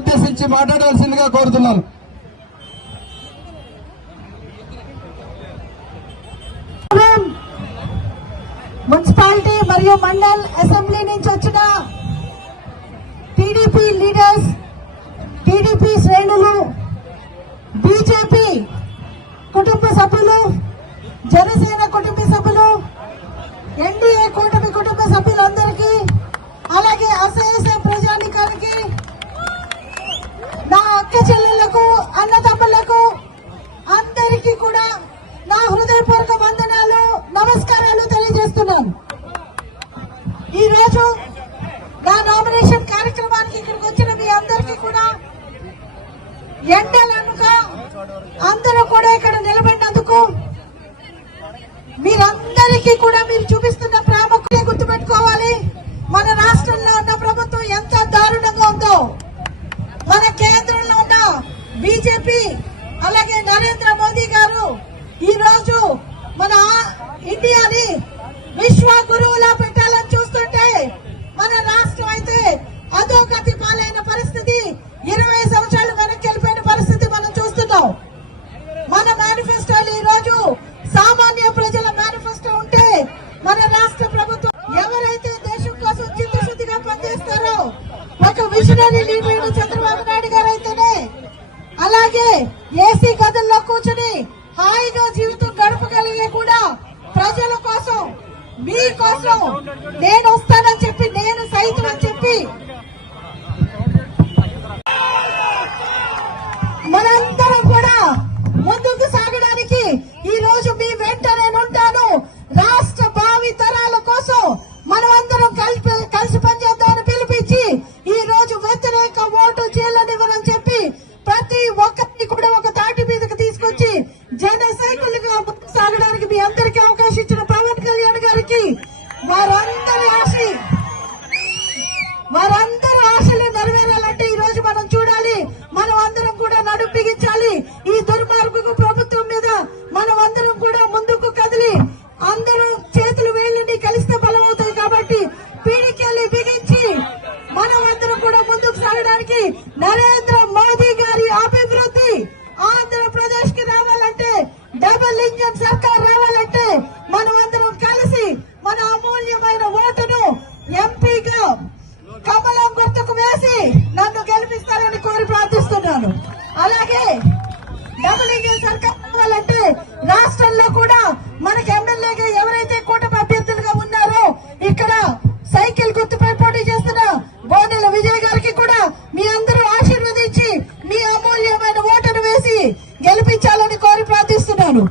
ఉద్దేశించి మాట్లాడాల్సిందిగా కోరుతున్నాను. మున్సిపాలిటీ మరియు మండల్ అసెంబ్లీ నుంచి వచ్చిన టీడీపీ లీడర్స్, టీడీపీ శ్రేణులు, బీజేపీ కుటుంబ సభ్యులు, జనసేన కుటుంబ సభ్యులు, ఎన్డీఏ కూటమి కుటుంబ సభ్యులందరికీ, అలాగే అసహ్య ప్రజానికానికి, నా అక్క చెల్లెళ్లకు, అన్నదమ్ములకు అందరికీ కూడా నా హృదయపూర్వక వందనాలు, నమస్కారాలు తెలియజేస్తున్నాను. ఈ రోజు నా నామినేషన్ కార్యక్రమానికి ఇక్కడికి వచ్చిన మీ అందరికీ కూడా ఎండలనుగా అందరూ కూడా ఇక్కడ నిలబడినందుకు మీరందరికీ కూడా మీరు చూపిస్తున్న ప్రాముఖ్యత గుర్తుపెట్టుకోవాలి. మన రాష్ట్రంలో ఉన్న ప్రభుత్వం ఎంత దారుణంగా ఉందో, మన కేంద్రంలో ఉన్న బీజేపీ అలాగే నరేంద్ర మోదీ గారు ఈ రోజు మన ఇండియాని విశ్వ గురువులా పెట్టాలని చూస్తుంటే మన రాష్ట్రం అయితే అధోగతి పాలైన పరిస్థితి, 20 సంవత్సరాలు వెనక్కి వెళ్ళిపోయిన పరిస్థితి మనం చూస్తున్నాం. మన మేనిఫెస్టోలు ఈ రోజు సామాన్య ప్రజల మేనిఫెస్టో ఉంటే మన రాష్ట్ర ప్రభుత్వం ఎవరైతే దేశం కోసం చిత్తశుద్ధిగా పనిచేస్తారో, ఒక విజనరీ లీడర్ చంద్రబాబు నాయుడు గారు అయితేనే, అలాగే ఏసీ గదుల్లో కూర్చుని హాయిగా జీవితం గడపగలిగే కూడా ప్రజల కోసం, మీ కోసం నేను వస్తానని చెప్పి, నేను సైతం అని చెప్పి మనందరం కూడా ముందుకు సాగడానికి ఈ రోజు మీ వెంట నేను ఉంటాను. రాష్ట్ర భావి తరాల కోసం మనమందరం కలిసి పనిచేద్దామని పిలిపించి ఈ రోజు వ్యతిరేక ఓటు చేయనివ్వరని చెప్పి ప్రతి ఒక్కరిని కూడా ఒక తాటి మీదకి తీసుకొచ్చి జన సైకిల్గా ముందుకు సాగడానికి మీ అందరికీ అవకాశం ఇచ్చిన పవన్ కళ్యాణ్ గారికి వారందరూ ఆశలు నెరవేరాలంటే ఈ రోజు మనం చూడాలి. మనం అందరం కూడా నడుం బిగించాలి. ఈ దుర్మార్గపు ప్రభుత్వం మీద మనం అందరం కూడా ముందుకు కదిలి అందరూ చేతులు వేళ్ళని కలిస్తే బలం అవుతాయి. కాబట్టి పీడికెళ్ళి బిగించి మనం అందరం కూడా ముందుకు సాగడానికి నరేంద్ర మోదీ గారి అభివృద్ధి ఆంధ్రప్రదేశ్ కి రావాలంటే, డబుల్ ఇంజన్ సర్కార్ రావాలంటే మనం అందరం కలిసి మన అమూల్యమైన ఓటును ఎంపీగా కమలం గుర్తుకు వేసి నన్ను గెలిపిస్తారని కోరి ప్రార్థిస్తున్నాను. అలాగే డబుల్ ఇంజన్ సర్కార్ రావాలంటే రాష్ట్రంలో కూడా మనకి ఎమ్మెల్యేగా ఎవరైతే కూటమి అభ్యర్థులుగా ఉన్నారో, ఇక్కడ సైకిల్ గుర్తుపై పోటీ చేస్తున్న బోనెల విజయ్ గారికి కూడా మీ అందరూ ఆశీర్వదించి మీ అమూల్యమైన ఓటును వేసి గెలిపించాలని కోరి ప్రార్థిస్తున్నాను.